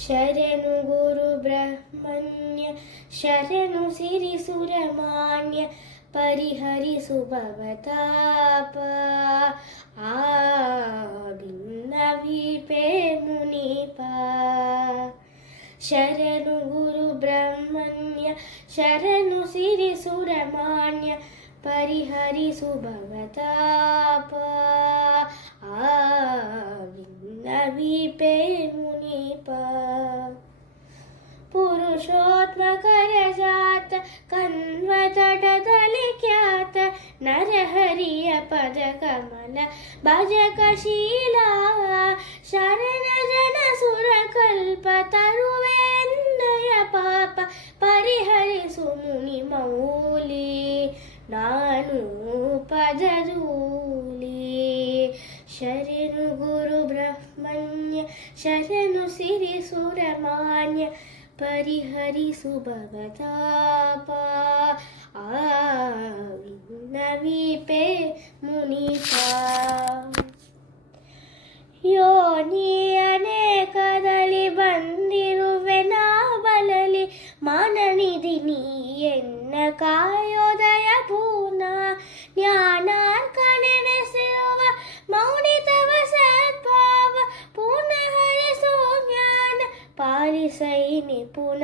ಶರಣು ಗುರು ಬ್ರಹ್ಮಣ್ಯ ಶರಣು ಸಿರಿ ಸುರಮಾನ್ಯ ಪರಿಹರಿಸು ಭವತಾಪ ಆ ಭಿನ್ನವೀಪೆ ಮುನಿಪ. ಶರಣು ಗುರು ಬ್ರಹ್ಮಣ್ಯ ಶರಣು ಸಿರಿ ಸುರಮಾನ್ಯ ಪರಿಹರಿಸು ಭವತಾಪ ಆ ಭಿನ್ನವೀಪೆ ಮುನಿಪ. ಪುರುಷೋತ್ಮಕರ ಜಾತ ಕನ್ವತಟದಲ್ಲಿ ಖ್ಯಾತ ನರಹರಿಯ ಪದ ಕಮಲ ಭಜಕಶೀಲ ಶರಣ ಜನ ಸುರಕಲ್ಪ ತರುವೆ ಅನ್ನಯ ಪಾಪ ಪರಿಹರಿಸು ಮುನಿ ಮೌಲಿ ನಾನು ಪದಧೂಲಿ. ಶರಣು ಗುರು ಬ್ರಹ್ಮಣ್ಯ ಶರಣು ಸಿರಿ ಸುರಮಾನ್ಯ ಪರಿಹರಿಸು ಭವತಾಪ ಆ ಭಿನ್ನವೀಪೆ ಮುನಿಪ. ಯೋನಿ ಅನೇಕದಲ್ಲಿ ಬಂದಿರುವೆ ನಾ ಬಲಲಿ ಮಾನನಿಧಿ ನೀ ಎನ್ನ ಕಾಯೋದಯ ಪೂರ್ಣ ಜ್ಞಾನಾರ್ಕ ನೆನೆಸಿರುವ ಮೌನಿತವ ಸದ್ಭಾವ ಪೂರ್ಣ ಹರಿಸೋ ಜ್ಞಾನ ಪಾಲಿಸೈ ನಿಪುಣ.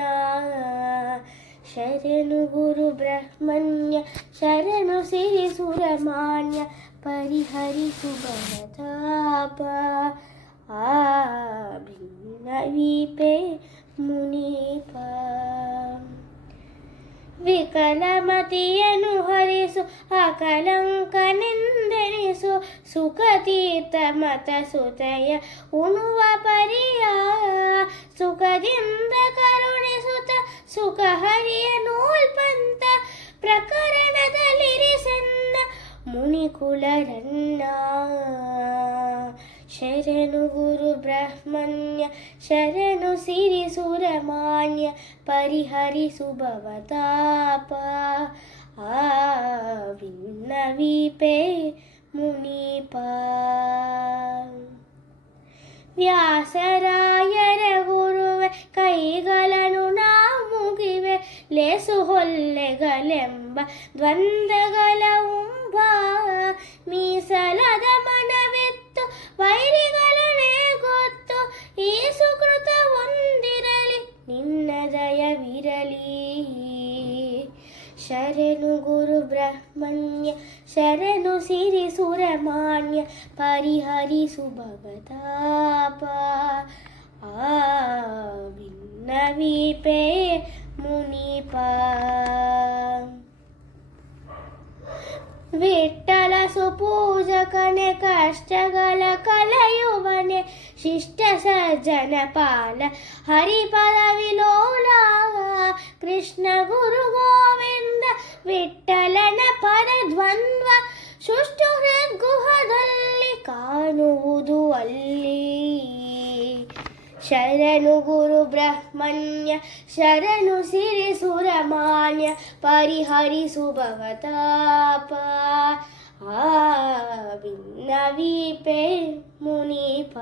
ಶರಣು ಗುರು ಬ್ರಹ್ಮಣ್ಯ ಶರಣು ಸಿರಿ ಸುರಮಾನ್ಯ ಪರಿಹರಿಸು ಭವತಾಪ ಆ ಭಿನ್ನವೀಪೆ ಮುನಿಪ. ವಿಕಲಮತಿಯನ್ನು ಹರಿಸು ಅಕಲಂಕನೆಂದೆನಿಸು ಸುಖತೀರ್ಥ ಮತ ಸುತಯ ಉಣುವ ಪರಿಯ ಸುಖದಿಂದ ಕರುಣಿಸುತ್ತ ಸುಖ ಹರಿಯ ನೂಲ್ಪಂತ ಪ್ರಕರಣದಲ್ಲಿರಿಸನ್ನ ಮುನಿಕುಲರನ್ನ. ಶರಣು ಗುರು ಬ್ರಹ್ಮಣ್ಯ ಶರಣು ಸಿರಿ ಸುರಮಾನ್ಯ ಪರಿಹರಿಸು ಭವತಾಪ ಆ ಭಿನ್ನವೀಪೆ ಮುನಿಪ. ವ್ಯಾಸರಾಯರ ಗುರುವೆ ಕೈಗಳನ್ನು ನಾ ಮುಗಿವೆ ಲೇಸು ಹೊಲ್ಲೆಗಳೆಂಬ ದ್ವಂದ್ವಗಳ ಉಂಬ ಮೀಸಲಾದ ಮನವೆತ್ತು ವೈರಿಗಳನ್ನೇ ಗೊತ್ತು ಈ ಸುಕೃತ ಹೊಂದಿರಲಿ ನಿನ್ನ ದಯವಿರಲಿ. ಶರಣು ಗುರು ಬ್ರಹ್ಮಣ್ಯ ಶರಣು ಸಿರಿ ಸುರಮಾನ್ಯ ಪರಿಹರಿಸು ಭವತಾಪ ಆ ಭಿನ್ನವೀಪೆ ಮುನಿಪ. ವಿಠ್ಠಲ ಸುಪೂಜಕನೆ ಕಷ್ಟಗಳ ಕಳೆಯುವನೆ ಶಿಷ್ಟ ಸಜ್ಜನ ಪಾಲ ಹರಿಪದ ವಿಲೋಲ ಕೃಷ್ಣ ಗುರು ಗೋವಿಂದ ವಿಠ್ಠಲನ ಪದ ದ್ವಂದ್ವ ಸುಷ್ಟು ಹೃದ್ಗುಹದಲ್ಲಿ ಕಾಣುವುದು ಅಲ್ಲಿ. ಶರಣು ಗುರು ಬ್ರಹ್ಮಣ್ಯ ಶರಣು ಸಿರಿ ಸುರಮಾನ್ಯ ಪರಿಹರಿಸು ಭವತಾಪ ಆ ಭಿನ್ನವೀಪೆ ಮುನಿಪ